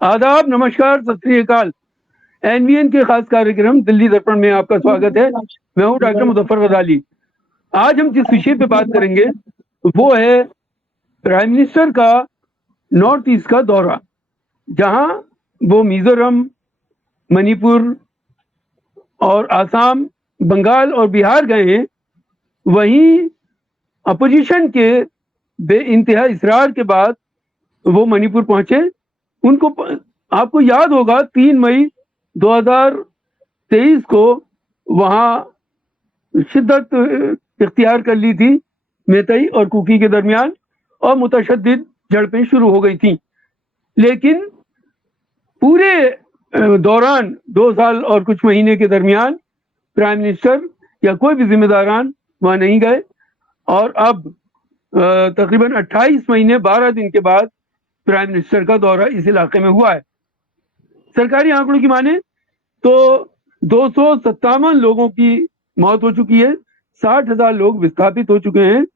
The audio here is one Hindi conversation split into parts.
आदाब, नमस्कार, सत श्री अकाल। एनवीएन के खास कार्यक्रम दिल्ली दर्पण में आपका स्वागत है। मैं हूं डॉक्टर मुजफ्फर वदाली। आज हम जिस विषय पे बात करेंगे वो है प्राइम मिनिस्टर का नॉर्थ ईस्ट का दौरा, जहां वो मिजोरम, मणिपुर और आसाम, बंगाल और बिहार गए हैं। वहीं अपोजिशन के बेइंतहा इसरार के बाद वो मणिपुर पहुंचे। उनको आपको याद होगा 3 मई 2023 को वहां शिद्दत इख्तियार कर ली थी मेतई और कुकी के दरमियान, और मुतशद्दिद झड़पें शुरू हो गई थी। लेकिन पूरे दौरान 2 साल और कुछ महीने के दरमियान प्राइम मिनिस्टर या कोई भी जिम्मेदारान वहां नहीं गए। और अब तकरीबन 28 महीने 12 दिन के बाद प्राइम मिनिस्टर का दौरा इस इलाके में हुआ है। सरकारी आंकड़ों की माने तो 257 लोगों की मौत हो चुकी है, 60,000 लोग विस्थापित हो चुके हैं।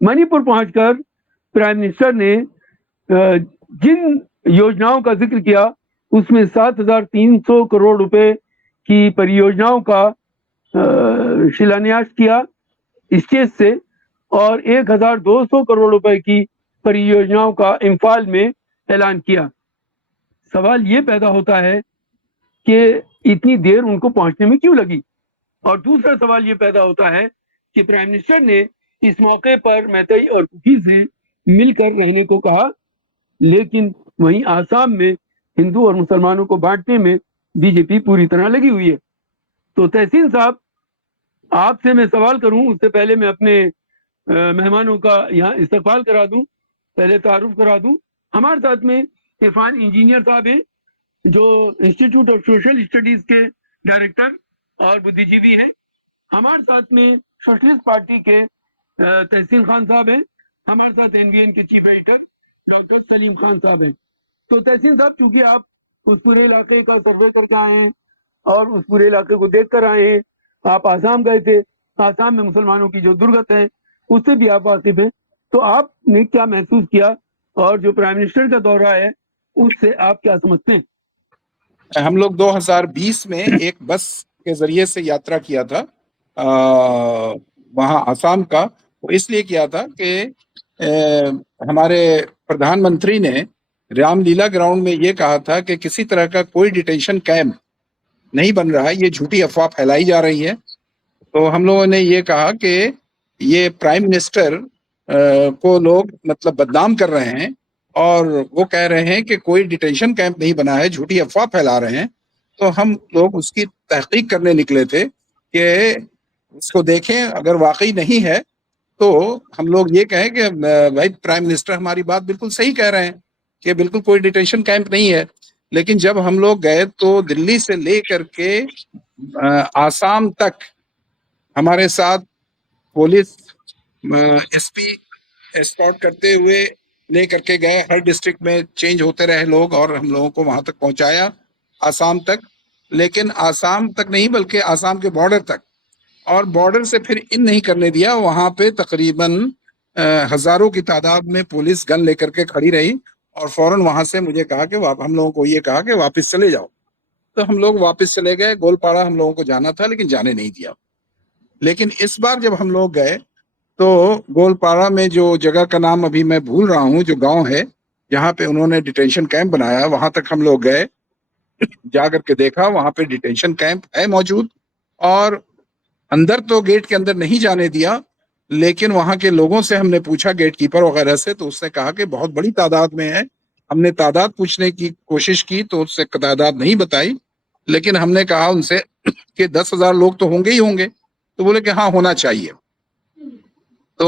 मणिपुर पहुंचकर प्राइम मिनिस्टर ने जिन योजनाओं का जिक्र किया उसमें 7,300 करोड़ रुपए की परियोजनाओं का शिलान्यास किया स्टेज से, और 1,200 करोड़ रुपए की परियोजनाओं का इम्फाल में ऐलान किया। सवाल ये पैदा होता है कि इतनी देर उनको पहुंचने में क्यों लगी। और दूसरा सवाल ये पैदा होता है कि प्राइम मिनिस्टर ने इस मौके पर मैतई और कुकी से मिलकर रहने को कहा, लेकिन वहीं आसाम में हिंदू और मुसलमानों को बांटने में बीजेपी पूरी तरह लगी हुई है। तो तहसीन साहब, आपसे मैं सवाल करूं उससे पहले मैं अपने मेहमानों का यहाँ इस्तकबाल करा दूं, पहले तारुफ करा दूं। हमारे साथ में इरफान इंजीनियर साहब हैं, जो इंस्टीट्यूट ऑफ सोशल स्टडीज के डायरेक्टर और बुद्धिजीवी हैं। हमारे साथ में सोशलिस्ट पार्टी के तहसीन खान साहब हैं। हमारे साथ एनवीएन के chief editor doctor Salim Khan साहब हैं। तो तहसीन साहब, चूंकि आप उस पूरे इलाके का सर्वे करके आए हैं और उस पूरे इलाके को देख कर आए हैं, आप आसाम गए थे, आसाम में मुसलमानों की जो दुर्गत है उससे भी आप वाकिफ हैं, तो आपने क्या महसूस किया और जो प्राइम मिनिस्टर का दौरा है उससे आप क्या समझते हैं? हम लोग 2020 में एक बस के जरिए से यात्रा किया था वहाँ आसाम का। वो इसलिए किया था कि हमारे प्रधानमंत्री ने रामलीला ग्राउंड में ये कहा था कि किसी तरह का कोई डिटेंशन कैंप नहीं बन रहा है, ये झूठी अफवाह फैलाई जा रही है। तो हम लोगों ने ये कहा कि ये प्राइम मिनिस्टर को लोग मतलब बदनाम कर रहे हैं और वो कह रहे हैं कि कोई डिटेंशन कैंप नहीं बना है, झूठी अफवाह फैला रहे हैं। तो हम लोग उसकी तहकीक करने निकले थे कि उसको देखें, अगर वाकई नहीं है तो हम लोग ये कहें कि भाई प्राइम मिनिस्टर हमारी बात बिल्कुल सही कह रहे हैं कि बिल्कुल कोई डिटेंशन कैंप नहीं है। लेकिन जब हम लोग गए तो दिल्ली से लेकर के आसाम तक हमारे साथ पुलिस एसपी एस्कॉर्ट करते हुए ले करके गए। हर डिस्ट्रिक्ट में चेंज होते रहे लोग और हम लोगों को वहां तक पहुंचाया, आसाम तक। लेकिन आसाम तक नहीं बल्कि आसाम के बॉर्डर तक, और बॉर्डर से फिर इन नहीं करने दिया। वहां पे तकरीबन हजारों की तादाद में पुलिस गन लेकर के खड़ी रही और फौरन वहां से मुझे कहा कि हम लोगों को ये कहा कि वापस चले जाओ। तो हम लोग वापस चले गए। गोलपाड़ा हम लोगों को जाना था लेकिन जाने नहीं दिया। लेकिन इस बार जब हम लोग गए तो गोलपाड़ा में जो जगह का नाम अभी मैं भूल रहा हूँ, जो गांव है जहाँ पे उन्होंने डिटेंशन कैंप बनाया, वहां तक हम लोग गए। जाकर के देखा वहां पे डिटेंशन कैंप है मौजूद, और अंदर तो गेट के अंदर नहीं जाने दिया। लेकिन वहां के लोगों से हमने पूछा, गेट कीपर वगैरह से, तो उसने कहा कि बहुत बड़ी तादाद में है। हमने तादाद पूछने की कोशिश की तो उससे तादाद नहीं बताई। लेकिन हमने कहा उनसे कि 10,000 लोग तो होंगे ही होंगे। तो बोले कि हाँ, होना चाहिए। तो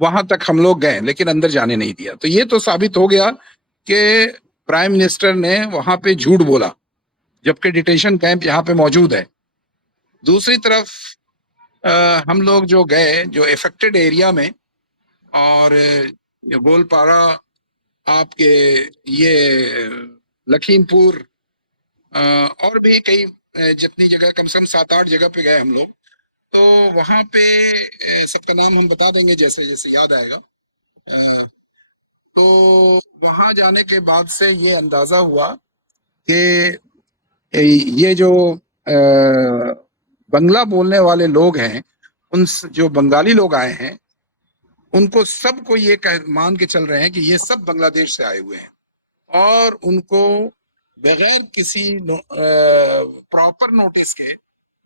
वहां तक हम लोग गए लेकिन अंदर जाने नहीं दिया। तो ये तो साबित हो गया कि प्राइम मिनिस्टर ने वहां पे झूठ बोला, जबकि डिटेंशन कैंप यहाँ पे मौजूद है। दूसरी तरफ हम लोग जो गए, जो इफेक्टेड एरिया में, और गोलपाड़ा, आपके ये लखीमपुर, और भी कई जितनी जगह, कम से कम 7-8 जगह पे गए हम लोग। तो वहां पे सबका नाम हम बता देंगे जैसे जैसे याद आएगा। तो वहां जाने के बाद से ये अंदाजा हुआ कि ये जो बंगला बोलने वाले लोग हैं, जो बंगाली लोग आए हैं, उनको सबको ये मान के चल रहे हैं कि ये सब बांग्लादेश से आए हुए हैं, और उनको बगैर किसी प्रॉपर नोटिस के,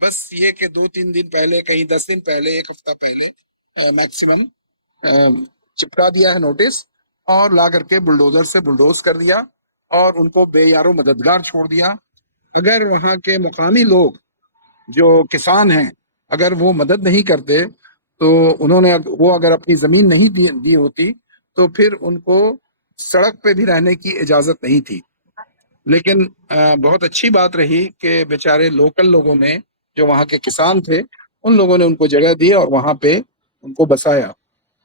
बस ये कि 2-3 दिन पहले, कहीं 10 दिन पहले, एक हफ्ता पहले मैक्सिमम चिपका दिया है नोटिस, और ला करके बुलडोजर से बुलडोज कर दिया और उनको बेयारो मददगार छोड़ दिया। अगर वहाँ के मुकामी लोग जो किसान हैं, अगर वो मदद नहीं करते, तो वो अगर अपनी जमीन नहीं दी होती, तो फिर उनको सड़क पे भी रहने की इजाजत नहीं थी। लेकिन बहुत अच्छी बात रही कि बेचारे लोकल लोगों ने, जो वहाँ के किसान थे, उन लोगों ने उनको जगह दी और वहाँ पे उनको बसाया।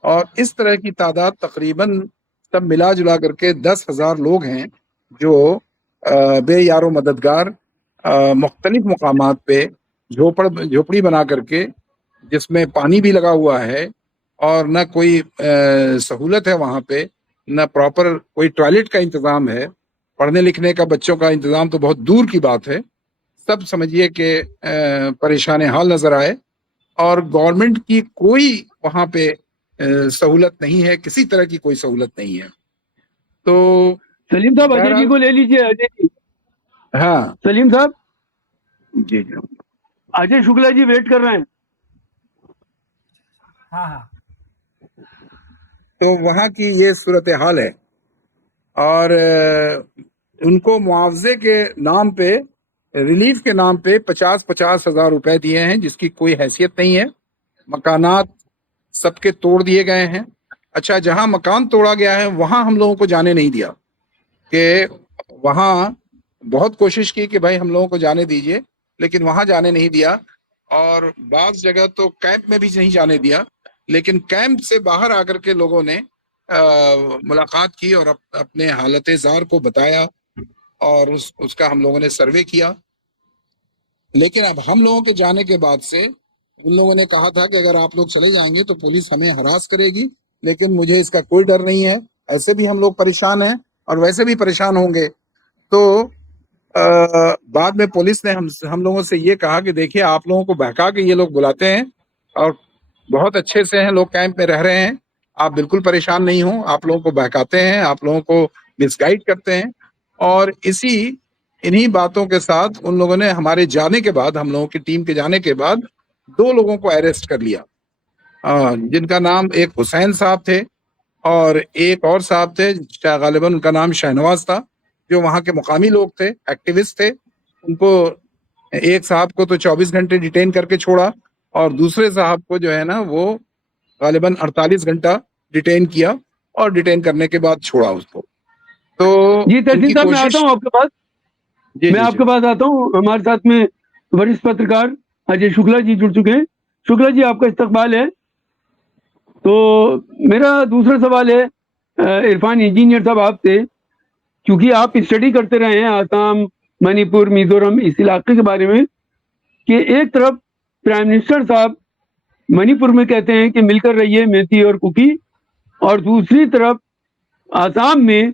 और इस तरह की तादाद तकरीबन सब मिला जुला करके 10,000 लोग हैं, जो बेयारो मददगार मुख्तलिफ मकामात पे झोपड़ी बना करके, जिसमें पानी भी लगा हुआ है और न कोई सहूलत है वहाँ पे, न प्रॉपर कोई टॉयलेट का इंतजाम है, पढ़ने लिखने का बच्चों का इंतजाम तो बहुत दूर की बात है। सब समझिए कि परेशान हाल नजर आए, और गवर्नमेंट की कोई वहाँ पे सहूलत नहीं है, किसी तरह की कोई सहूलत नहीं है। तो सलीम साहब, अजय जी बहरहाल, को ले लीजिए। अजय जी, हाँ सलीम साहब, जी जी, अजय शुक्ला जी वेट कर रहे हैं। हाँ हाँ। तो वहाँ की ये सूरत हाल है, और उनको मुआवजे के नाम पे, रिलीफ के नाम पे 50-50 हजार रुपए दिए हैं, जिसकी कोई हैसियत नहीं है। मकानात सबके तोड़ दिए गए हैं। अच्छा, जहां मकान तोड़ा गया है वहां हम लोगों को जाने नहीं दिया, कि वहां बहुत कोशिश की कि भाई हम लोगों को जाने दीजिए, लेकिन वहां जाने नहीं दिया। और बाज़ जगह तो कैंप में भी नहीं जाने दिया, लेकिन कैंप से बाहर आकर के लोगों ने मुलाकात की और अपने हालत ज़ार को बताया, और उसका हम लोगों ने सर्वे किया। लेकिन अब हम लोगों के जाने के बाद से उन लोगों ने कहा था कि अगर आप लोग चले जाएंगे तो पुलिस हमें हरास करेगी, लेकिन मुझे इसका कोई डर नहीं है। ऐसे भी हम लोग परेशान हैं और वैसे भी परेशान होंगे। तो बाद में पुलिस ने हम लोगों से ये कहा कि देखिए, आप लोगों को बहका के ये लोग बुलाते हैं, और बहुत अच्छे से हैं लोग, कैंप में रह रहे हैं, आप बिल्कुल परेशान नहीं हो। आप लोगों को बहकाते हैं, आप लोगों को मिसगाइड करते हैं। और इन्हीं बातों के साथ उन लोगों ने हमारे जाने के बाद, हम लोगों की टीम के जाने के बाद, 2 लोगों को अरेस्ट कर लिया, जिनका नाम एक हुसैन साहब थे और एक और साहब थे, गालिबन उनका नाम शहनवाज था, जो वहाँ के मुकामी लोग थे, एक्टिविस्ट थे। उनको, एक साहब को तो 24 घंटे डिटेन करके छोड़ा, और दूसरे साहब को जो है ना, वो गालिबन 48 घंटा डिटेन किया, और डिटेन करने के बाद छोड़ा उसको। तो जी तहसील उनकी साहब, मैं आता कोशिश, हूँ आपके पास। जी मैं जी जी, आपके पास आता हूँ। हमारे साथ में वरिष्ठ पत्रकार अजय शुक्ला जी जुड़ चुके हैं। शुक्ला जी, आपका इस्तकबाल है। तो मेरा दूसरा सवाल है इरफान इंजीनियर साहब आपसे, क्योंकि आप स्टडी करते रहे हैं आसाम, मणिपुर, मिजोरम, इस इलाके के बारे में, कि एक तरफ प्राइम मिनिस्टर साहब मणिपुर में कहते हैं कि मिलकर रहिए मेती और कुकी, और दूसरी तरफ आसाम में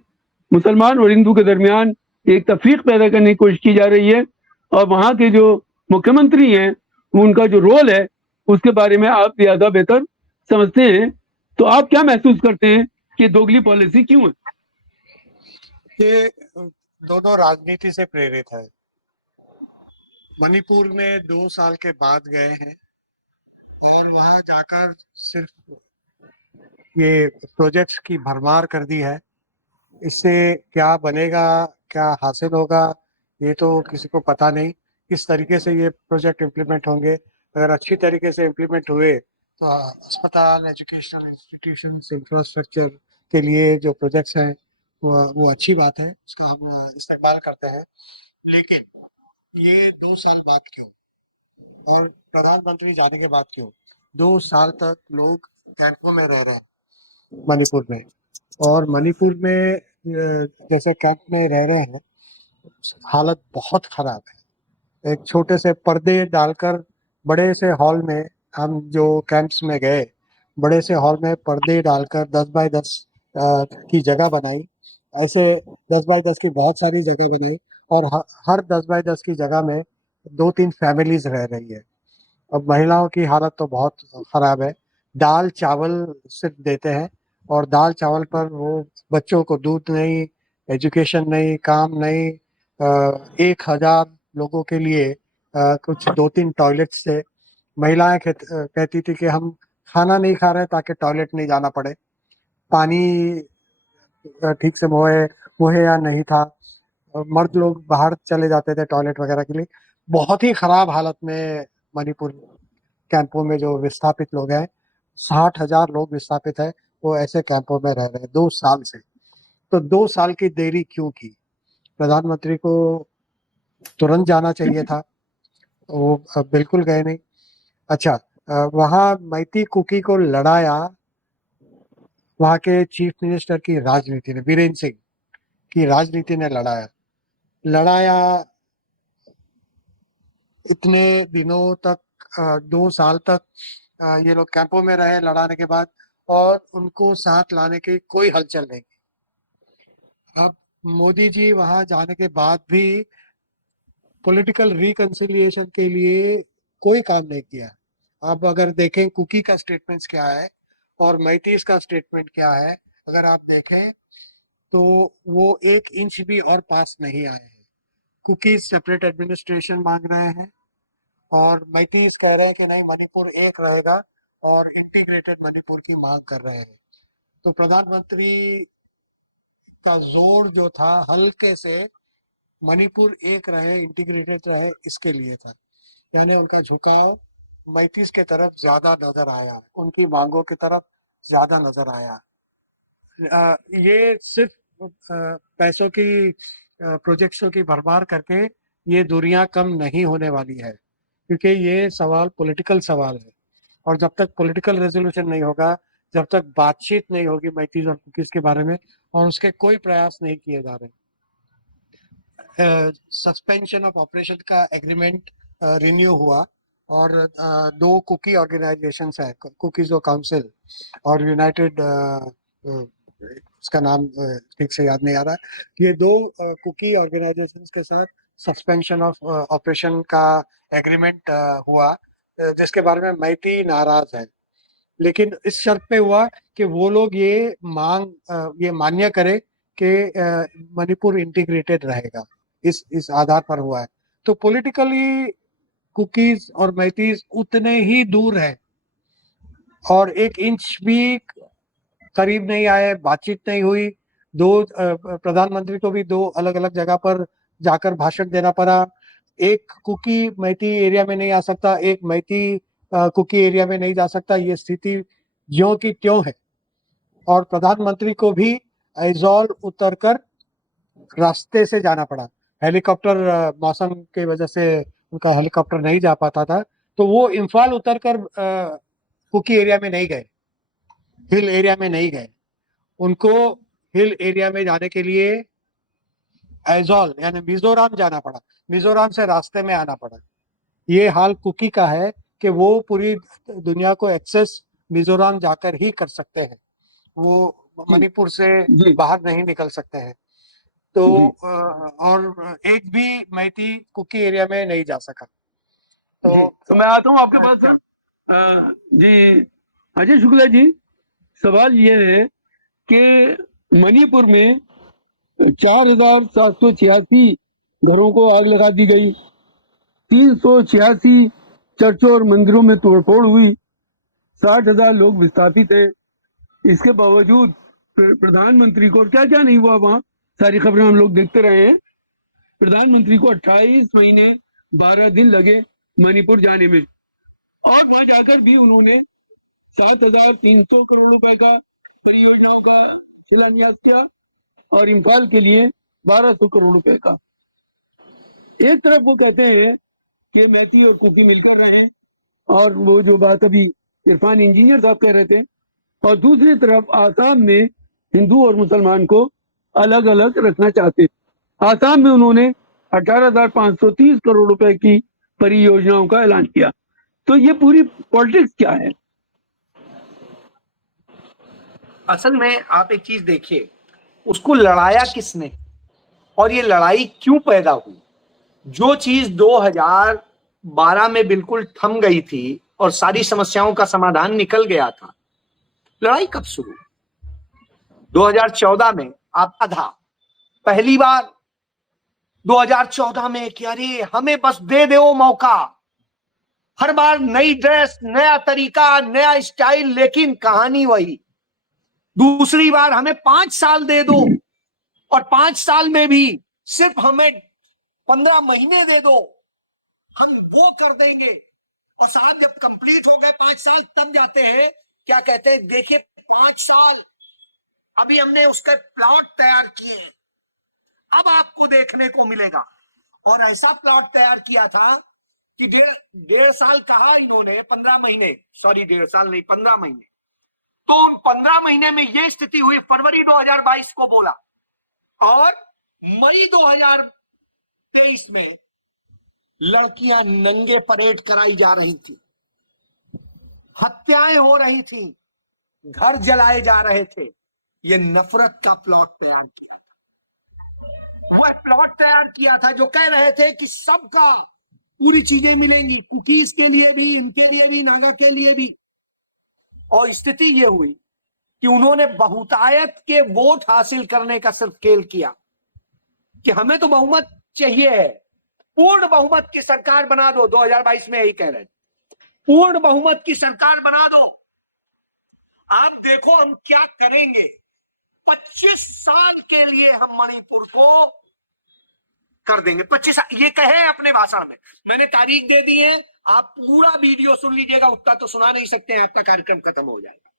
मुसलमान और हिंदू के दरमियान एक तफरीक पैदा करने की कोशिश की जा रही है, और वहाँ के जो मुख्यमंत्री हैं, उनका जो रोल है उसके बारे में आप ज़्यादा बेहतर समझते हैं। तो आप क्या महसूस करते हैं कि दोगली पॉलिसी क्यों है? ये दोनों राजनीति से प्रेरित है। मणिपुर में 2 साल के बाद गए हैं और वहां जाकर सिर्फ ये प्रोजेक्ट्स की भरमार कर दी है। इससे क्या बनेगा, क्या हासिल होगा, ये तो किसी को पता नहीं। किस तरीके से ये प्रोजेक्ट इम्प्लीमेंट होंगे। अगर अच्छी तरीके से इम्प्लीमेंट हुए तो अस्पताल, एजुकेशनल इंस्टीट्यूशंस, इंफ्रास्ट्रक्चर के लिए जो प्रोजेक्ट्स हैं वो अच्छी बात है, उसका हम इस्तेमाल करते हैं। लेकिन ये 2 साल बाद क्यों, और प्रधानमंत्री जाने के बाद क्यों? 2 साल तक लोग कैंपों में रह रहे हैं मणिपुर में, और मणिपुर में जैसे कैंप में रह रहे हैं, हालत बहुत खराब है। एक छोटे से पर्दे डालकर बड़े से हॉल में, हम जो कैंप्स में गए, बड़े से हॉल में पर्दे डालकर 10 बाय 10 की जगह बनाई। ऐसे 10 बाय 10 की बहुत सारी जगह बनाई और हर 10 बाय 10 की जगह में 2-3 फैमिलीज रह रही है। अब महिलाओं की हालत तो बहुत खराब है। दाल चावल सिर्फ देते हैं और दाल चावल पर वो बच्चों को दूध नहीं, एजुकेशन नहीं, काम नहीं। 1000 लोगों के लिए कुछ 2-3 टॉयलेट्स थे। महिलाएं कहती थी कि हम खाना नहीं खा रहे ताकि टॉयलेट नहीं जाना पड़े। पानी ठीक से मुहैया नहीं था। मर्द लोग बाहर चले जाते थे टॉयलेट वगैरह के लिए। बहुत ही खराब हालत में मणिपुर कैंपों में जो विस्थापित लोग हैं, 60,000 लोग विस्थापित है, वो ऐसे कैंपों में रह रहे हैं 2 साल से। तो 2 साल की देरी क्यों की? प्रधानमंत्री को तुरंत जाना चाहिए था, वो बिल्कुल गए नहीं। अच्छा, वहाँ मैती कुकी को लड़ाया वहाँ के चीफ मिनिस्टर की राजनीति ने, बीरेन सिंह की राजनीति ने लड़ाया। लड़ाया इतने दिनों तक, 2 साल तक ये लोग कैंपों में रहे लड़ाने के बाद, और उनको साथ लाने की कोई हलचल नहीं की। अब मोदी जी वहां जाने के बाद भी पॉलिटिकल रिकंसिलिएशन के लिए कोई काम नहीं किया। अब अगर देखें कुकी का स्टेटमेंट क्या है और मैतीस का स्टेटमेंट क्या है, अगर आप देखें तो वो 1 इंच भी और पास नहीं आए हैं। कुकी सेपरेट एडमिनिस्ट्रेशन मांग रहे हैं और मैतीस कह रहे हैं कि नहीं, मणिपुर एक रहेगा और इंटीग्रेटेड मणिपुर की मांग कर रहे हैं। तो प्रधानमंत्री का जोर जो था हल्के से मणिपुर एक रहे, इंटीग्रेटेड रहे, इसके लिए था। यानी उनका झुकाव मैतीस के तरफ ज्यादा नजर आया, उनकी मांगों की तरफ ज्यादा नजर आया। ये सिर्फ पैसों की, प्रोजेक्ट्सों की भरमार करके ये दूरियां कम नहीं होने वाली है, क्योंकि ये सवाल पॉलिटिकल सवाल है। और जब तक पॉलिटिकल रेजोल्यूशन नहीं होगा, जब तक बातचीत नहीं होगी मैतीज और कुकीज के बारे में, और उसके कोई प्रयास नहीं किए जा रहे। सस्पेंशन ऑफ ऑपरेशन का एग्रीमेंट रिन्यू हुआ और 2 कुकी ऑर्गेनाइजेशंस है, कुकीज काउंसिल और यूनाइटेड, उसका नाम ठीक से याद नहीं आ रहा है। ये 2 कुकी ऑर्गेनाइजेशंस के साथ सस्पेंशन ऑफ ऑपरेशन का एग्रीमेंट हुआ, जिसके बारे में मैती नाराज है। लेकिन इस शर्त पे हुआ कि वो लोग ये मान्य करे कि मणिपुर इंटीग्रेटेड रहेगा। इस आधार पर हुआ है। तो पॉलिटिकली कुकीज और मैतीज उतने ही दूर है और 1 इंच भी करीब नहीं आए, बातचीत नहीं हुई। प्रधानमंत्री को भी 2 अलग अलग जगह पर जाकर भाषण देना पड़ा। एक कुकी मैती एरिया में नहीं आ सकता, एक मैती कुकी एरिया में नहीं जा सकता। ये स्थिति ज्यों की त्यों है और प्रधानमंत्री को भी ऐजॉल उतरकर रास्ते से जाना पड़ा। हेलीकॉप्टर, मौसम की वजह से उनका हेलीकॉप्टर नहीं जा पाता था, तो वो इम्फाल उतरकर कुकी एरिया में नहीं गए, हिल एरिया में नहीं गए। उनको हिल एरिया में जाने के लिए ऐजॉल यानी मिजोरम जाना पड़ा, मिजोरम से रास्ते में आना पड़ा। ये हाल कुकी का है कि वो पूरी दुनिया को एक्सेस मिजोरम जाकर ही कर सकते हैं, वो जी मणिपुर से जी बाहर नहीं निकल सकते हैं। तो जी और एक भी मैती कुकी एरिया में नहीं जा सका। जी। तो तो मैं आता हूँ आपके पास सर। जी अजय शुक्ला जी, सवाल ये है कि मणिपुर में 4,786 घरों को आग लगा दी गई, 386 चर्चों और मंदिरों में तोड़फोड़ हुई, 60,000 लोग विस्थापित हैं। इसके बावजूद प्रधानमंत्री को, और क्या क्या नहीं हुआ वहां, सारी खबरें हम लोग देखते रहे हैं। प्रधानमंत्री को 28 महीने 12 दिन लगे मणिपुर जाने में, और वहां जाकर भी उन्होंने 7,300 करोड़ रुपए का परियोजनाओं का शिलान्यास किया और इम्फाल के लिए 1,200 करोड़ रुपए का। एक तरफ वो कहते हैं कि मैती और कुकी मिलकर रहे, और वो जो बात अभी इरफान इंजीनियर साहब कह रहे थे, और दूसरी तरफ आसाम में हिंदू और मुसलमान को अलग अलग रखना चाहते। आसाम में उन्होंने 18,530 करोड़ रुपए की परियोजनाओं का ऐलान किया। तो ये पूरी पॉलिटिक्स क्या है? असल में आप एक चीज देखिए, उसको लड़ाया किसने और ये लड़ाई क्यों पैदा हुई। जो चीज 2012 में बिल्कुल थम गई थी और सारी समस्याओं का समाधान निकल गया था, लड़ाई कब शुरू? 2014 में आपका था पहली बार 2014 में कि अरे हमें बस दे दो मौका, हर बार नई ड्रेस, नया तरीका, नया स्टाइल, लेकिन कहानी वही। दूसरी बार हमें 5 साल दे दो और 5 साल में भी सिर्फ हमें 15 महीने दे दो, हम वो कर देंगे। और साहब जब कंप्लीट हो गए 5 साल तब जाते हैं क्या कहते हैं, देखिए 5 साल अभी हमने उसका प्लॉट तैयार किए, अब आपको देखने को मिलेगा। और ऐसा प्लॉट तैयार किया था कि डेढ़ साल कहा इन्होंने, 15 महीने, सॉरी 1.5 साल नहीं 15 महीने। तो 15 महीने में यह स्थिति हुई, फरवरी 2022 को बोला और मई 2023 में लड़कियां नंगे परेड कराई जा रही थी, हत्याएं हो रही थी, घर जलाए जा रहे थे। ये नफरत का प्लॉट तैयार किया था, वह प्लॉट तैयार किया था जो कह रहे थे कि सबका पूरी चीजें मिलेंगी, कुकीज के लिए भी, इनके लिए भी, नागा के लिए भी। और स्थिति ये हुई कि उन्होंने बहुतायत के वोट हासिल करने का सिर्फ खेल किया कि हमें तो बहुमत चाहिए है, पूर्ण बहुमत की सरकार बना दो। 2022 में यही कह रहे थे, पूर्ण बहुमत की सरकार बना दो, आप देखो हम क्या करेंगे। 25 साल के लिए हम मणिपुर को कर देंगे, 25 साल ये कहे अपने भाषण में। मैंने तारीख दे दी है, आप पूरा वीडियो सुन लीजिएगा, उतना तो सुना नहीं सकते हैं, आपका कार्यक्रम खत्म हो जाएगा।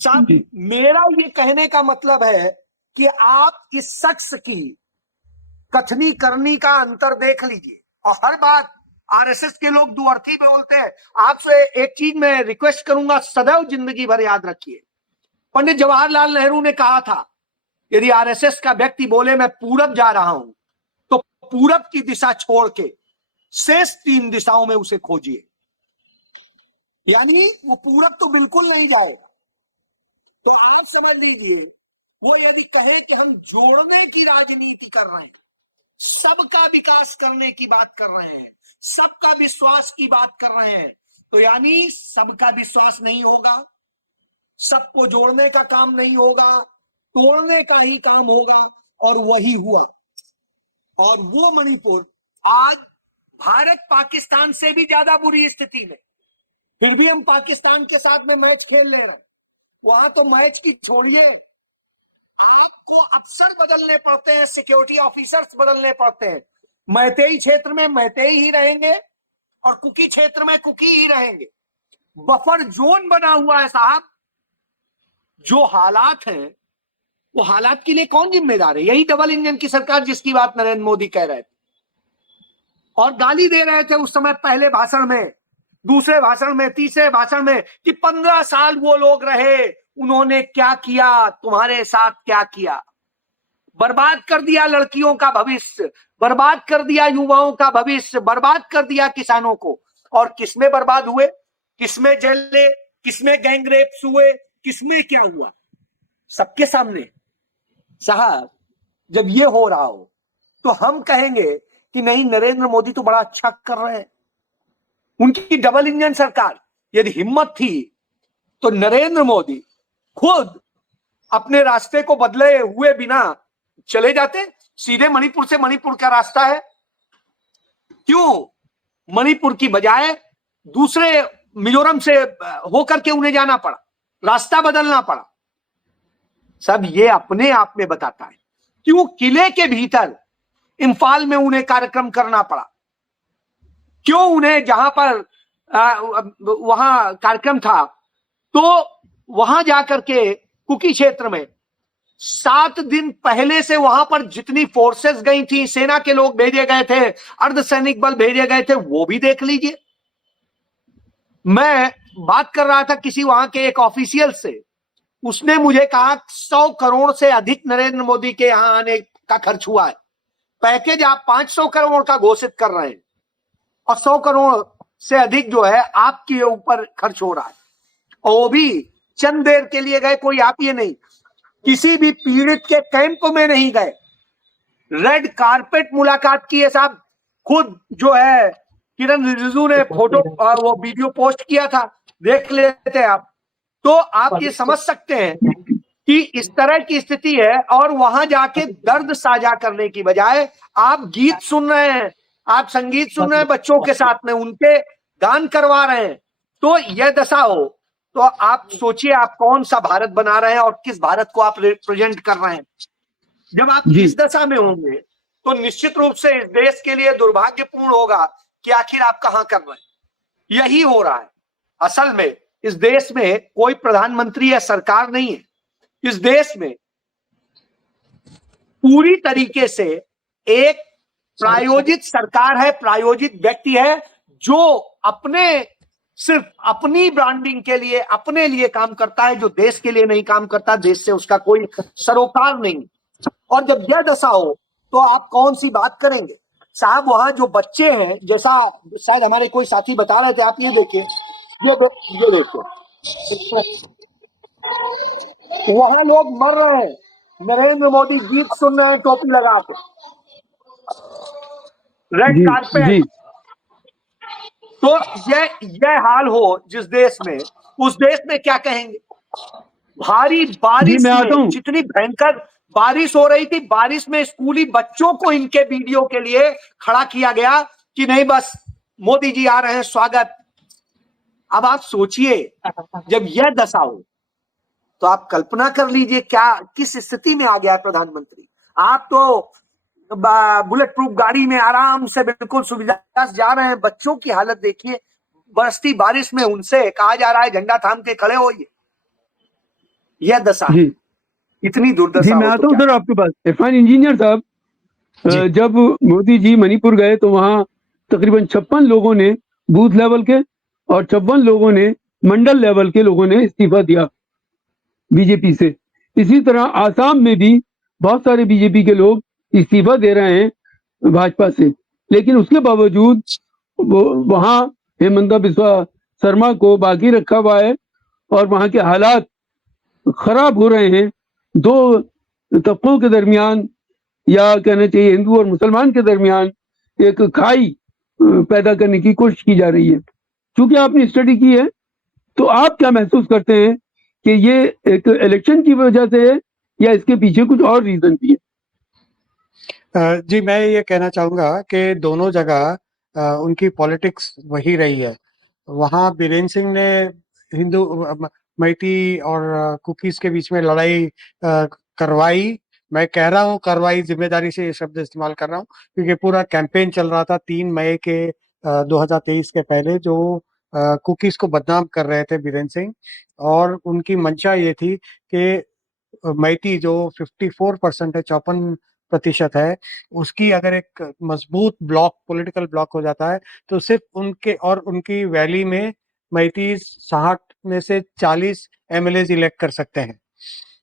साहब मेरा ये कहने का मतलब है कि आप इस शख्स की कथनी करनी का अंतर देख लीजिए। और हर बात आरएसएस के लोग दुअर्थी बोलते हैं। आपसे एक चीज मैं रिक्वेस्ट करूंगा, सदैव जिंदगी भर याद रखिए, पंडित जवाहरलाल नेहरू ने कहा था यदि आरएसएस का व्यक्ति बोले मैं पूरब जा रहा हूं तो पूरब की दिशा छोड़ के शेष 3 दिशाओं में उसे खोजिए। यानी वो पूरब तो बिल्कुल नहीं जाएगा। तो आप समझ लीजिए, वो यदि कहे कि हम जोड़ने की राजनीति कर रहे हैं, सबका विकास करने की बात कर रहे हैं, सबका विश्वास की बात कर रहे हैं, तो यानी सबका विश्वास नहीं होगा, सबको जोड़ने का काम नहीं होगा, तोड़ने का ही काम होगा। और वही हुआ। और वो मणिपुर आज भारत पाकिस्तान से भी ज्यादा बुरी स्थिति में, फिर भी हम पाकिस्तान के साथ में मैच खेल ले रहे हैं। वहां तो मैच की छोड़िए, आपको अफसर बदलने पड़ते हैं, सिक्योरिटी ऑफिसर्स बदलने पड़ते हैं। मैतेई क्षेत्र में मैतेई ही रहेंगे और कुकी क्षेत्र में कुकी ही रहेंगे। बफर जोन बना हुआ है साहब। जो हालात हैं वो हालात के लिए कौन जिम्मेदार है? यही डबल इंजन की सरकार जिसकी बात नरेंद्र मोदी कह रहे थे और गाली दे रहे थे उस समय, पहले भाषण में, दूसरे भाषण में, तीसरे भाषण में, कि 15 साल वो लोग रहे, उन्होंने क्या किया, तुम्हारे साथ क्या किया। बर्बाद कर दिया लड़कियों का भविष्य, बर्बाद कर दिया युवाओं का भविष्य, बर्बाद कर दिया किसानों को। और किसमें बर्बाद हुए, किसमें जले, किसमें गैंगरेप्स हुए, किसमें क्या हुआ, सबके सामने। साहब जब ये हो रहा हो तो हम कहेंगे कि नहीं, नरेंद्र मोदी तो बड़ा अच्छा कर रहे हैं, उनकी डबल इंजन सरकार। यदि हिम्मत थी तो नरेंद्र मोदी खुद अपने रास्ते को बदले हुए बिना चले जाते, सीधे मणिपुर से, मणिपुर का रास्ता है, क्यों मणिपुर की बजाय दूसरे मिजोरम से होकर के उन्हें जाना पड़ा, रास्ता बदलना पड़ा। सब ये अपने आप में बताता है क्यों किले के भीतर इंफाल में उन्हें कार्यक्रम करना पड़ा, क्यों उन्हें जहां पर वहां कार्यक्रम था तो वहां जाकर के कुकी क्षेत्र में 7 दिन पहले से वहां पर जितनी फोर्सेस गई थी, सेना के लोग भेजे गए थे, अर्धसैनिक बल भेजे गए थे, वो भी देख लीजिए। मैं बात कर रहा था किसी वहां के एक ऑफिशियल से, उसने मुझे कहा 100 करोड़ से अधिक नरेंद्र मोदी के यहां आने का खर्च हुआ है। पैकेज आप 500 करोड़ का घोषित कर रहे हैं और 100 करोड़ से अधिक जो है आपके ऊपर खर्च हो रहा है, और वो भी चंद देर के लिए गए, कोई आप ये नहीं, किसी भी पीड़ित के कैंप में नहीं गए, रेड कारपेट मुलाकात की है साहब। खुद जो है किरण रिजिजू ने फोटो वो वीडियो पोस्ट किया था, देख लेते आप। तो आप ये समझ सकते हैं कि इस तरह की स्थिति है, और वहां जाके दर्द साझा करने की बजाय आप गीत सुन रहे हैं, आप संगीत सुन रहे हैं बच्चों के साथ में, उनके गान करवा रहे हैं। तो यह दशा हो तो आप सोचिए आप कौन सा भारत बना रहे हैं और किस भारत को आप रिप्रेजेंट कर रहे हैं। जब आप जी। इस दशा में होंगे तो निश्चित रूप से इस देश के लिए दुर्भाग्यपूर्ण होगा कि आखिर आप कहां कर रहे हैं। यही हो रहा है असल में। इस देश में कोई प्रधानमंत्री या सरकार नहीं है, इस देश में पूरी तरीके से एक प्रायोजित सरकार है, प्रायोजित व्यक्ति है, जो अपने सिर्फ अपनी ब्रांडिंग के लिए, अपने लिए काम करता है, जो देश के लिए नहीं काम करता, देश से उसका कोई सरोकार नहीं। और जब यह दशा हो तो आप कौन सी बात करेंगे साहब। वहां जो बच्चे हैं, जैसा शायद हमारे कोई साथी बता रहे थे, आप ये देखिए, ये देखिए, वहां लोग मर रहे हैं, नरेंद्र मोदी गीत सुन रहे हैं टोपी लगा के, रेड जी। कारपेट। जी। तो यह हाल हो जिस देश में, उस देश में क्या कहेंगे। भारी जी बारिश मैं आता में, हूं। जितनी भयंकर बारिश हो रही थी, बारिश में स्कूली बच्चों को इनके वीडियो के लिए खड़ा किया गया कि नहीं बस मोदी जी आ रहे हैं, स्वागत। अब आप सोचिए जब यह दशा हो तो आप कल्पना कर लीजिए क्या, किस स्थिति में आ गया है प्रधानमंत्री। आप तो बुलेट प्रूफ गाड़ी में आराम से बिल्कुल सुविधा से जा रहे हैं, बच्चों की हालत देखिए, बरसती बारिश में उनसे कहा जा रहा है झंडा थाम के खड़े होइए। यह दशा है, जी। इतनी जी दुर्दशा मैं हो तो आता हूं क्या सर आपके पास। इरफान इंजीनियर साहब, जी। जब मोदी जी मणिपुर गए तो वहां तकरीबन 56 लोगों ने बूथ लेवल के और 56 लोगों ने मंडल लेवल के लोगों ने इस्तीफा दिया बीजेपी से। इसी तरह आसाम में भी बहुत सारे बीजेपी के लोग इस्तीफा दे रहे हैं भाजपा से, लेकिन उसके बावजूद वहां हेमंता बिस्वा शर्मा को बाकी रखा हुआ है और वहां के हालात खराब हो रहे हैं। दो तबकों के दरमियान, या कहना चाहिए हिंदू और मुसलमान के दरमियान, एक खाई पैदा करने की कोशिश की जा रही है। क्योंकि आपने स्टडी की है, तो आप क्या महसूस करते हैं कि ये एक इलेक्शन की वजह से है या इसके पीछे कुछ और रीजन भी है? जी, मैं ये कहना चाहूँगा कि दोनों जगह उनकी पॉलिटिक्स वही रही है। वहाँ बीरेन सिंह ने हिंदू मैती और कुकीज़ के बीच में लड़ाई करवाई। मैं कह रहा हूँ करवाई, ज़िम्मेदारी से ये शब्द इस्तेमाल कर रहा हूँ, क्योंकि पूरा कैंपेन चल रहा था 3 मई के 2023 के पहले, जो कुकीज़ को बदनाम कर रहे थे बीरेन सिंह, और उनकी मंशा ये थी कि मैती जो 54% है, 54% है, उसकी अगर एक मजबूत ब्लॉक, पॉलिटिकल ब्लॉक हो जाता है, तो सिर्फ उनके और उनकी वैली में मैती 60 में से 40 एमएलएज इलेक्ट कर सकते हैं।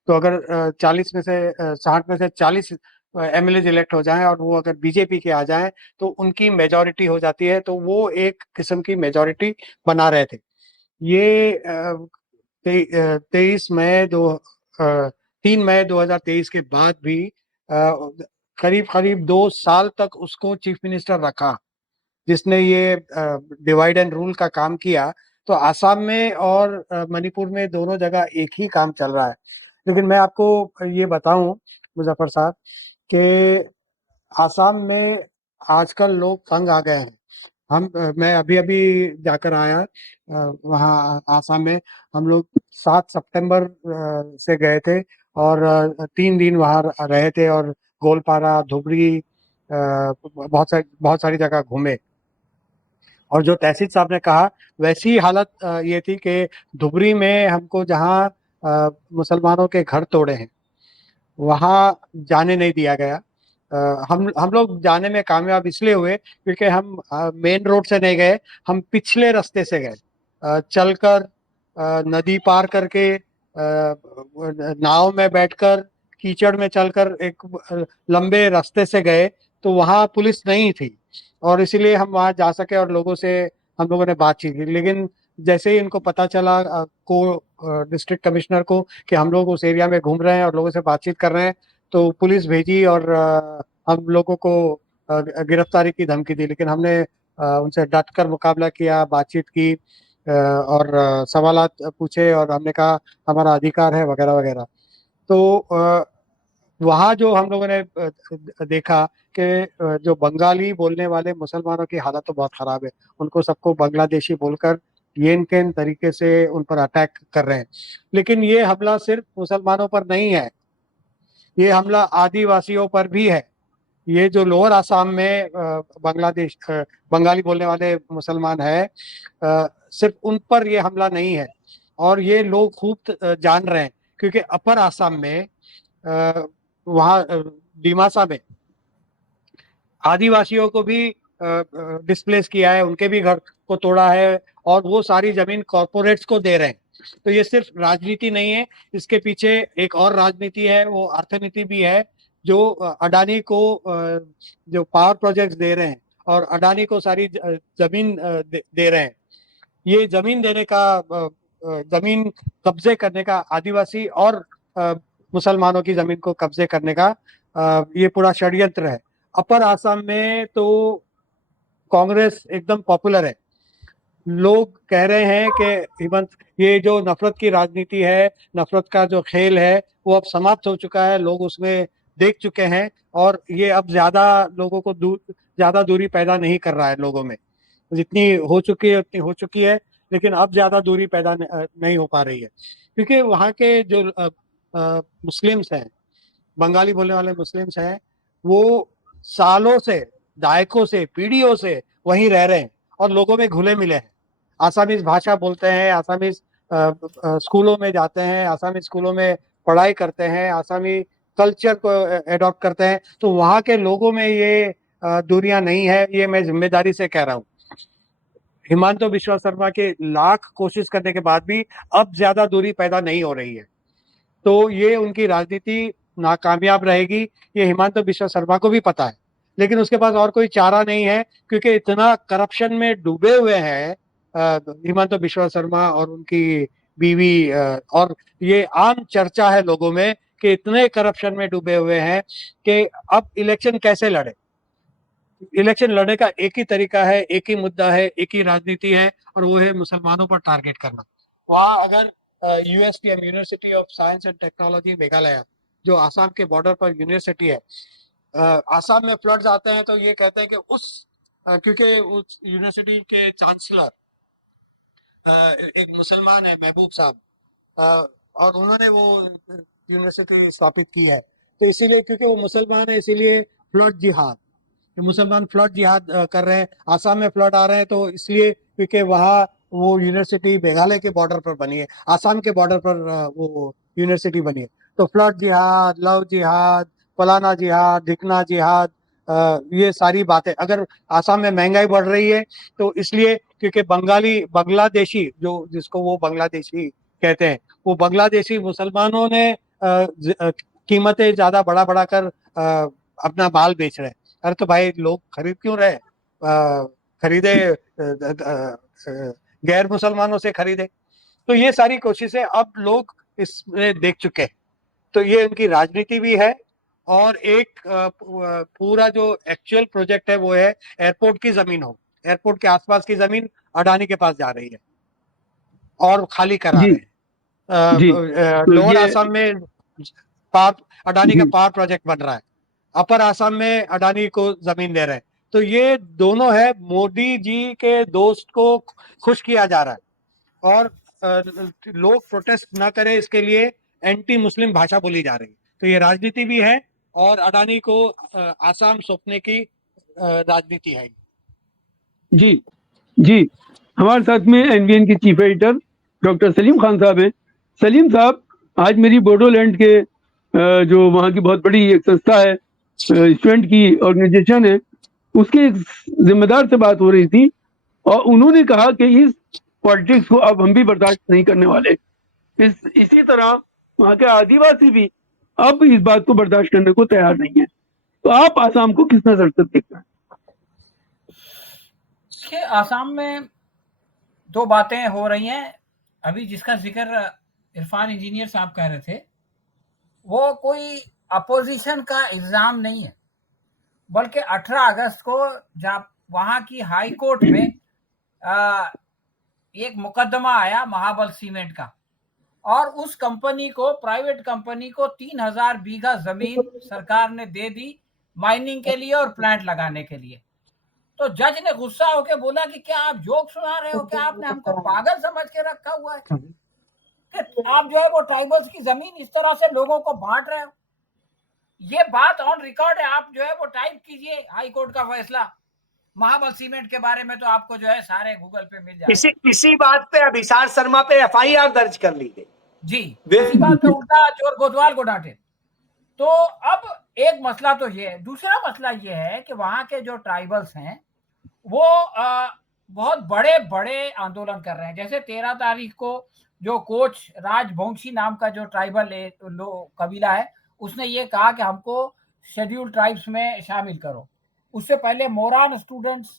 तो अगर 40 में से 60 में से 40 एमएलएज इलेक्ट हो जाएं और वो अगर बीजेपी के आ जाएं, तो उनकी मेजॉरिटी हो जाती है। तो वो एक किस्म की मेजॉरिटी बना रहे थे। ये 23 मई 3 मई 2023 के बाद भी करीब 2 साल तक उसको चीफ मिनिस्टर रखा, जिसने ये डिवाइड एंड रूल का काम किया। तो आसाम में और मणिपुर में दोनों जगह एक ही काम चल रहा है। लेकिन मैं आपको ये बताऊं मुजफ्फर साहब कि आसाम में आजकल लोग तंग आ गए हैं। मैं अभी-अभी जाकर आया वहाँ आसाम में। हम लोग 7 सितंबर से गए थे और 3 दिन वहाँ रहे थे और गोलपारा, धुबरी, बहुत सारी जगह घूमे। और जो तहसील साहब ने कहा, वैसी हालत ये थी कि धुबरी में हमको जहाँ मुसलमानों के घर तोड़े हैं, वहाँ जाने नहीं दिया गया। हम लोग जाने में कामयाब इसलिए हुए क्योंकि हम मेन रोड से नहीं गए, हम पिछले रास्ते से गए। चलकर, नदी पार करके, नाव में बैठकर, कीचड़ में चलकर एक लंबे रास्ते से गए, तो वहाँ पुलिस नहीं थी और इसीलिए हम वहाँ जा सके और लोगों से हम लोगों ने बातचीत की। लेकिन जैसे ही इनको पता चला डिस्ट्रिक्ट कमिश्नर को कि हम लोग उस एरिया में घूम रहे हैं और लोगों से बातचीत कर रहे हैं, तो पुलिस भेजी और हम लोगों को गिरफ्तारी की धमकी दी, लेकिन हमने उनसे डटकर मुकाबला किया, बातचीत की और सवालात पूछे और हमने कहा हमारा अधिकार है वगैरह वगैरह। तो वहाँ जो हम लोगों ने देखा कि जो बंगाली बोलने वाले मुसलमानों की हालत तो बहुत खराब है, उनको सबको बांग्लादेशी बोलकर येन केन तरीके से उन पर अटैक कर रहे हैं। लेकिन ये हमला सिर्फ मुसलमानों पर नहीं है, ये हमला आदिवासियों पर भी है। ये जो लोअर आसाम में बंगाली बोलने वाले मुसलमान है, सिर्फ उन पर ये हमला नहीं है, और ये लोग खूब जान रहे हैं, क्योंकि अपर आसाम में वहाँ डिमासा में आदिवासियों को भी डिस्प्लेस किया है, उनके भी घर को तोड़ा है और वो सारी जमीन कॉर्पोरेट्स को दे रहे हैं। तो ये सिर्फ राजनीति नहीं है, इसके पीछे एक और राजनीति है, वो अर्थनीति भी है, जो अडानी को जो पावर प्रोजेक्ट्स दे रहे हैं और अडानी को सारी जमीन दे रहे हैं। ये जमीन देने का, जमीन कब्जे करने का, आदिवासी और मुसलमानों की जमीन को कब्जे करने का ये पूरा षड्यंत्र है। अपर आसाम में तो कांग्रेस एकदम पॉपुलर है। लोग कह रहे हैं कि हेमंत, ये जो नफरत की राजनीति है, नफरत का जो खेल है, वो अब समाप्त हो चुका है, लोग उसमें देख चुके हैं और ये अब ज्यादा लोगों को ज्यादा दूरी पैदा नहीं कर रहा है लोगों में। जितनी हो चुकी है उतनी हो चुकी है, लेकिन अब ज्यादा दूरी पैदा नहीं हो पा रही है, क्योंकि वहाँ के जो मुस्लिम्स हैं, बंगाली बोलने वाले मुस्लिम्स हैं, वो सालों से, दायकों से, पीढ़ियों से वहीं रह रहे हैं और लोगों में घुले मिले हैं। आसामीज भाषा बोलते हैं, आसामीज स्कूलों में जाते हैं, आसामी स्कूलों में पढ़ाई करते हैं, आसामी कल्चर को एडॉप्ट करते हैं। तो वहाँ के लोगों में ये दूरियां नहीं है, ये मैं जिम्मेदारी से कह रहा हूँ। हिमांत बिश्वा शर्मा के लाख कोशिश करने के बाद भी अब ज्यादा दूरी पैदा नहीं हो रही है, तो ये उनकी राजनीति नाकामयाब रहेगी, ये हिमांत बिश्वा शर्मा को भी पता है, लेकिन उसके पास और कोई चारा नहीं है, क्योंकि इतना करप्शन में डूबे हुए हैं हिमांत बिश्वा शर्मा और उनकी बीवी, और ये आम चर्चा है लोगों में कि इतने करप्शन में डूबे हुए हैं कि अब इलेक्शन कैसे लड़े। इलेक्शन लड़ने का एक ही तरीका है, एक ही मुद्दा है, एक ही राजनीति है, और वो है मुसलमानों पर टारगेट करना। वहाँ अगर USTM, university of science and technology Meghalaya, जो आसाम के बॉर्डर पर यूनिवर्सिटी है, आसाम में फ्लड्स आते हैं तो ये कहते हैं कि क्योंकि उस यूनिवर्सिटी के चांसलर एक मुसलमान है, महबूब साहब, और उन्होंने वो यूनिवर्सिटी स्थापित की है, तो इसीलिए क्योंकि वो मुसलमान है, इसीलिए फ्लड जिहाद, मुसलमान फ्लड जिहाद कर रहे हैं। आसाम में फ्लड आ रहे हैं तो इसलिए क्योंकि वहाँ वो यूनिवर्सिटी मेघालय के बॉर्डर पर बनी है, आसाम के बॉर्डर पर वो यूनिवर्सिटी बनी है। तो फ्लड जिहाद, लव जिहाद, फलाना जिहाद, ढिकना जिहाद, ये सारी बातें। अगर आसाम में महंगाई बढ़ रही है तो इसलिए क्योंकि बांग्लादेशी, जो जिसको वो बांग्लादेशी कहते हैं, वो बांग्लादेशी मुसलमानों ने कीमतें ज्यादा बढ़ा कर अपना माल बेच रहे हैं। अरे तो भाई लोग खरीद क्यों रहे, खरीदे गैर मुसलमानों से खरीदे। तो ये सारी कोशिशें अब लोग इसमें देख चुके हैं, तो ये उनकी राजनीति भी है। और एक पूरा जो एक्चुअल प्रोजेक्ट है वो है एयरपोर्ट की जमीन हो, एयरपोर्ट के आसपास की जमीन अडानी के पास जा रही है और खाली करा जी रहे हैं। जी तो लोअर ये आसाम में अडानी का जी पावर प्रोजेक्ट बन रहा है, अपर आसाम में अडानी को जमीन दे रहे हैं। तो ये दोनों है, मोदी जी के दोस्त को खुश किया जा रहा है और लोग प्रोटेस्ट ना करें इसके लिए एंटी मुस्लिम भाषा बोली जा रही है। तो ये राजनीति भी है और अडानी को आसाम सौंपने की राजनीति है। जी जी हमारे साथ में एनबीएन के chief editor doctor Salim Khan साहब हैं। सलीम साहब, आज मेरी बोडोलैंड के जो वहाँ की बहुत बड़ी एक संस्था है, स्टूडेंट की ऑर्गेनाइजेशन है, उसके एक जिम्मेदार से बात हो रही थी और उन्होंने कहा कि इस पॉलिटिक्स को अब हम भी बर्दाश्त नहीं करने वाले। इसी तरह वहाँ के आदिवासी भी अब इस बात को बर्दाश्त करने को तैयार नहीं है। तो आप आसाम को किस नजर से देखते हैं? देखिए, आसाम में दो बातें हो रही हैं। अभी जिसका जिक्र इरफान इंजीनियर साहब कह रहे थे, वो कोई अपोजिशन का एग्जाम नहीं है, बल्कि 18 अगस्त को जब वहां की हाई कोर्ट में एक मुकदमा आया महाबल सीमेंट का, और उस कंपनी को, प्राइवेट कंपनी को 3000 बीघा जमीन सरकार ने दे दी माइनिंग के लिए और प्लांट लगाने के लिए। तो जज ने गुस्सा होकर बोला कि क्या आप जोक सुना रहे हो, क्या आपने हमको पागल समझ के रखा हुआ है कि आप जो है वो ट्राइबल्स की जमीन इस तरह से लोगों को बांट रहे हो। ये बात ऑन रिकॉर्ड है, आप जो है वो टाइप कीजिए हाई कोर्ट का फैसला महाबल सीमेंट के बारे में, तो आपको जो है सारे गूगल पे मिल जाएगा। इसी बात पे अभिसार शर्मा पे एफआईआर दर्ज कर ली गई जी, इसी बात पे उल्टा चोर कोतवाल को डांटे। तो अब एक मसला तो ये है, दूसरा मसला ये है कि वहां के जो ट्राइबल्स हैं वो बहुत बड़े बड़े आंदोलन कर रहे हैं। जैसे 13 तारीख को जो कोच राजवंशी नाम का जो ट्राइबल कबीला है, उसने ये कहा कि हमको शेड्यूल ट्राइब्स में शामिल करो। उससे पहले मोरान स्टूडेंट्स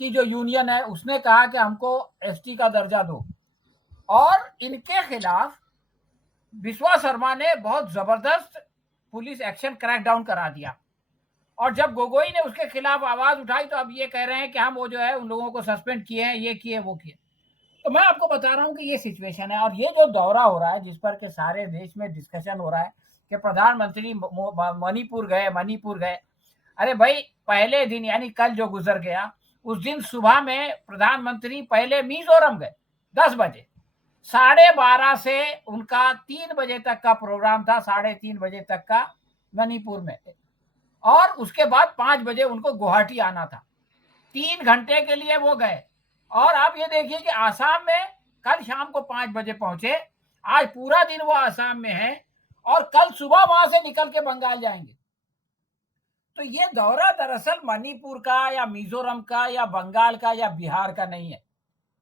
की जो यूनियन है उसने कहा कि हमको एसटी का दर्जा दो, और इनके खिलाफ विश्वा शर्मा ने बहुत जबरदस्त पुलिस एक्शन क्रैकडाउन करा दिया। और जब गोगोई ने उसके खिलाफ आवाज उठाई तो अब ये कह रहे हैं कि हम वो जो है उन लोगों को सस्पेंड किए हैं, ये किए वो किए। तो मैं आपको बता रहा हूं कि ये सिचुएशन है। और ये जो दौरा हो रहा है जिस पर के सारे देश में डिस्कशन हो रहा है कि प्रधानमंत्री मणिपुर गए। अरे भाई, पहले दिन यानी कल जो गुजर गया, उस दिन सुबह में प्रधानमंत्री पहले मिजोरम गए 10 बजे, 12:30 से उनका 3 बजे तक का प्रोग्राम था, 3:30 बजे तक का मणिपुर में, और उसके बाद 5 बजे उनको गुवाहाटी आना था। 3 घंटे के लिए वो गए। और आप ये देखिए कि आसाम में कल शाम को 5 बजे पहुंचे, आज पूरा दिन वो आसाम में है, और कल सुबह वहां से निकल के बंगाल जाएंगे। तो ये दौरा दरअसल मणिपुर का या मिजोरम का या बंगाल का या बिहार का नहीं है,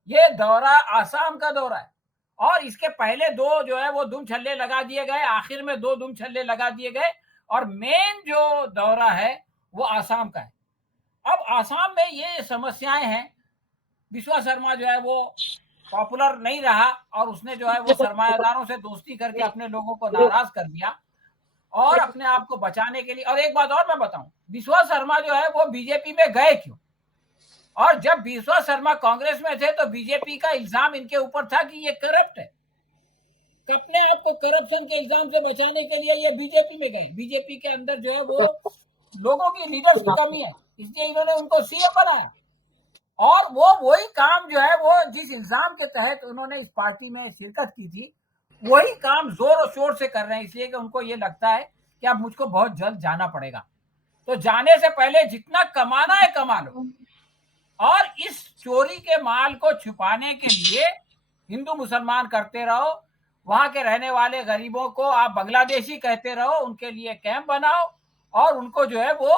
ये दौरा आसाम का दौरा है। और इसके पहले 2 जो है वो दुम छल्ले लगा दिए गए, आखिर में 2 दुम छल्ले लगा दिए गए, और मेन जो दौरा है वो आसाम का है। अब आसाम में ये समस्याएं हैं। विश्वा शर्मा जो है वो पॉपुलर नहीं रहा, और उसने जो है वो सरमायादारों से दोस्ती करके अपने लोगों को नाराज कर दिया, और अपने आप को बचाने के लिए। और एक बात और मैं बताऊं, विश्वा शर्मा जो है वो बीजेपी में गए क्यों? और जब विश्वा शर्मा कांग्रेस में थे तो बीजेपी का इल्जाम इनके ऊपर था कि ये करप्ट है। अपने आप को करप्शन के इल्जाम से बचाने के लिए ये बीजेपी में गए। बीजेपी के अंदर जो है वो लोगों की लीडर्स की कमी है, इसलिए इन्होंने उनको सीएम बनाया। और वो वही काम जो है वो जिस इल्जाम के तहत उन्होंने इस पार्टी में शिरकत की थी, वही काम जोर और शोर से कर रहे हैं, इसलिए कि उनको ये लगता है कि अब मुझको बहुत जल्द जाना पड़ेगा। तो जाने से पहले जितना कमाना है कमा लो, और इस चोरी के माल को छुपाने के लिए हिंदू मुसलमान करते रहो। वहां के रहने वाले गरीबों को आप बांग्लादेशी कहते रहो, उनके लिए कैंप बनाओ, और उनको जो है वो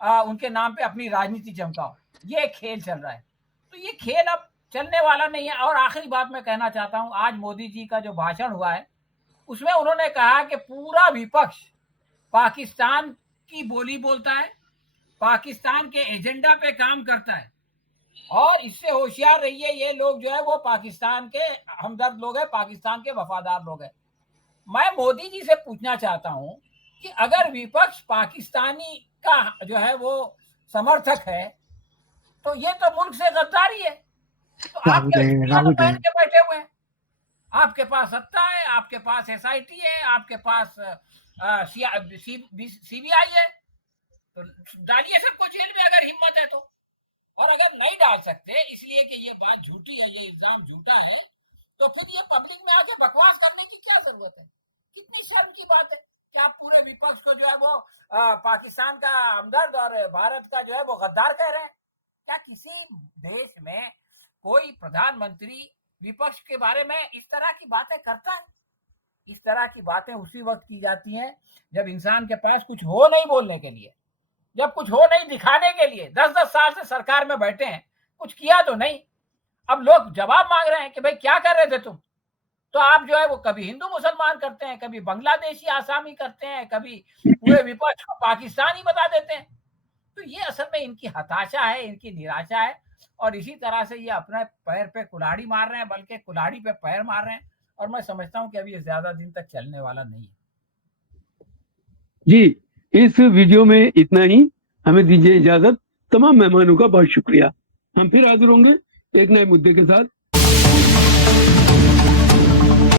उनके नाम पे अपनी राजनीति चमकाओ। ये खेल चल रहा है। तो ये खेल अब चलने वाला नहीं है। और आखिरी बात मैं कहना चाहता हूं, आज मोदी जी का जो भाषण हुआ है उसमें उन्होंने कहा कि पूरा विपक्ष पाकिस्तान की बोली बोलता है, पाकिस्तान के एजेंडा पे काम करता है, और इससे होशियार रहिए, ये लोग जो है वो पाकिस्तान के हमदर्द लोग हैं, पाकिस्तान के वफादार लोग हैं। मैं मोदी जी से पूछना चाहता हूं कि अगर विपक्ष पाकिस्तानी का जो है वो समर्थक है, तो ये तो मुल्क से गद्दारी है। तो आप क्या चुड़ियां पहन के बैठे हुए हैं? आपके पास सत्ता है, आपके पास एसआईटी है, आपके पास सीबीआई है, तो डालिए सबको जेल में अगर हिम्मत है तो। और अगर नहीं डाल सकते इसलिए कि ये बात झूठी है, ये इल्जाम झूठा है, तो फिर ये पब्लिक में आके बकवास करने की क्या जरूरत है? कितनी शर्म की बात है कि आप पूरे विपक्ष को जो है वो पाकिस्तान का हमदर्द और भारत का जो है वो गद्दार कह रहे हैं। क्या किसी देश में कोई प्रधानमंत्री विपक्ष के बारे में इस तरह की बातें करता है? इस तरह की बातें उसी वक्त की जाती हैं जब इंसान के पास कुछ हो नहीं बोलने के लिए, जब कुछ हो नहीं दिखाने के लिए। 10-10 साल से सरकार में बैठे हैं, कुछ किया तो नहीं। अब लोग जवाब मांग रहे हैं कि भाई क्या कर रहे थे तुम? तो आप जो है वो कभी हिंदू मुसलमान करते हैं, कभी बांग्लादेशी आसामी करते हैं, कभी पूरे विपक्ष को पाकिस्तानी बता देते हैं। तो ये असल में इनकी हताशा है, इनकी निराशा है, और इसी तरह से ये अपने पैर पे कुल्हाड़ी मार रहे हैं, बल्कि कुल्हाड़ी पे पैर मार रहे हैं। और मैं समझता हूं कि अभी ये ज्यादा दिन तक चलने वाला नहीं है। जी, इस वीडियो में इतना ही। हमें दीजिए इजाजत। तमाम मेहमानों का बहुत शुक्रिया। हम फिर हाजिर होंगे एक नए मुद्दे के साथ।